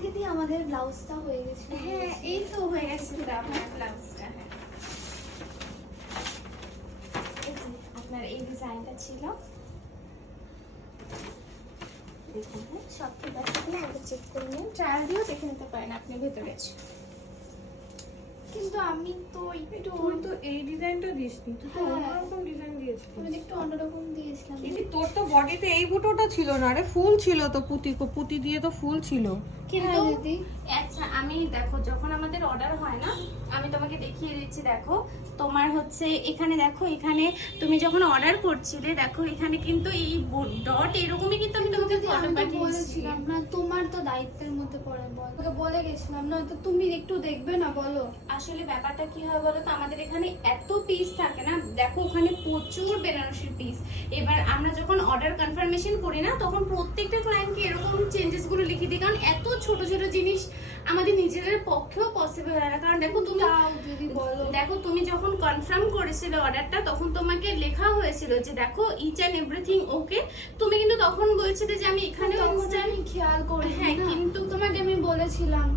দিদি আমাদের ব্লাউজটা হয়ে গেছে। হ্যাঁ এই তো হয়ে গেছে আপনার ব্লাউজটা। হ্যাঁ আপনার এই ডিজাইনটা ছিল, দেখুন হ্যাঁ সব ঠিক আছে কিনা একবার চেক করে নিন, ট্রায়াল দিয়েও দেখে নিতে পারেন আপনি ভেতরে। কিন্তু আমি তো একটু তুই তো এই ডিজাইনটা দিসনি, তুই তো অন্যরকম ডিজাইন দিয়েছিস। আমি একটু অন্যরকম দিয়েছিলাম। কিন্তু তোর তো বডিতে এই বুটোটা ছিল না রে, ফুল ছিল তো, পুঁতি দিয়ে তো ফুল ছিল। কিন্তু হ্যাঁ দিদি। আচ্ছা আমি দেখো যখন আমাদের অর্ডার হয় না, আমি তোমাকে দেখিয়ে দিচ্ছি। দেখো তোমার হচ্ছে এখানে, দেখো এখানে তুমি যখন অর্ডার করছিলে, দেখো এখানে কিন্তু এই ডট এরকমই কিন্তু আমি তোমাকে দিদি ফটো আমি তো পাঠিয়েছি। বলেছিলাম না, তোমার তো দায়িত্বের মধ্যে পড়ে, তোকে বলে গেছিলাম না তো, তুমি একটু দেখবে না বলো। আসলে ব্যাপারটা কি হয় বলো তো, আমাদের এখানে এত পিস থাকে না, দেখো ওখানে প্রচুর বেনারসির পিস। এবার আমরা যখন অর্ডার কনফার্মেশন করি না, তখন প্রত্যেকটা ক্লায়েন্টকে এরকম চেঞ্জেস গুলো লিখে দিই, কারণ এত ছোট ছোট জিনিস আমাদের নিজেদের পক্ষেও পসিবল হয় না। কারণ দেখো তুমি তাও দিদি বলো। দেখো তুমি যখন কনফার্ম করেছিলে অর্ডারটা, তখন তোমাকে লেখা হয়েছিল যে দেখো ইচ অ্যান্ড এভরিথিং ওকে। তুমি কিন্তু তখন বলছিলে যে আমি এখানে আমি খেয়াল করি। হ্যাঁ কিন্তু তোমাকে আমি বলেছিলাম,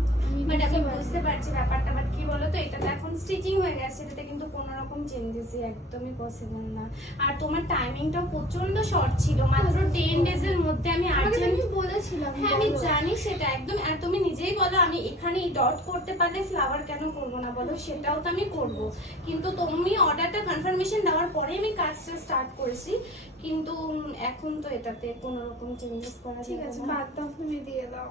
বাট আমি বুঝতে পারছি ব্যাপারটা। বাট কি বলতো, এটাতে এখন স্টিচিং হয়ে গেছে, এটাতে কিন্তু কোনো রকম চেঞ্জেসই একদমই পসিবল না। আর তোমার টাইমিংটা প্রচন্ড শর্ট ছিল, মাত্র 10 ডেজের মধ্যে আমি আর্জেন্ট বলেছিলাম। হ্যাঁ আমি জানি সেটা একদম। আর তুমি নিজেই বলো আমি এখানে ডট করতে পারলে ফ্লাওয়ার কেন করব না বলো, সেটাও তো আমি করব। কিন্তু তুমি অর্ডারটা কনফার্মেশন দেওয়ার পরে আমি কাজটা স্টার্ট করেছি, কিন্তু এখন তো এটাতে কোনো রকম চেঞ্জেস করা ঠিক যাবে আছে, না। বাদ দাও, তুমি দিয়ে দাও।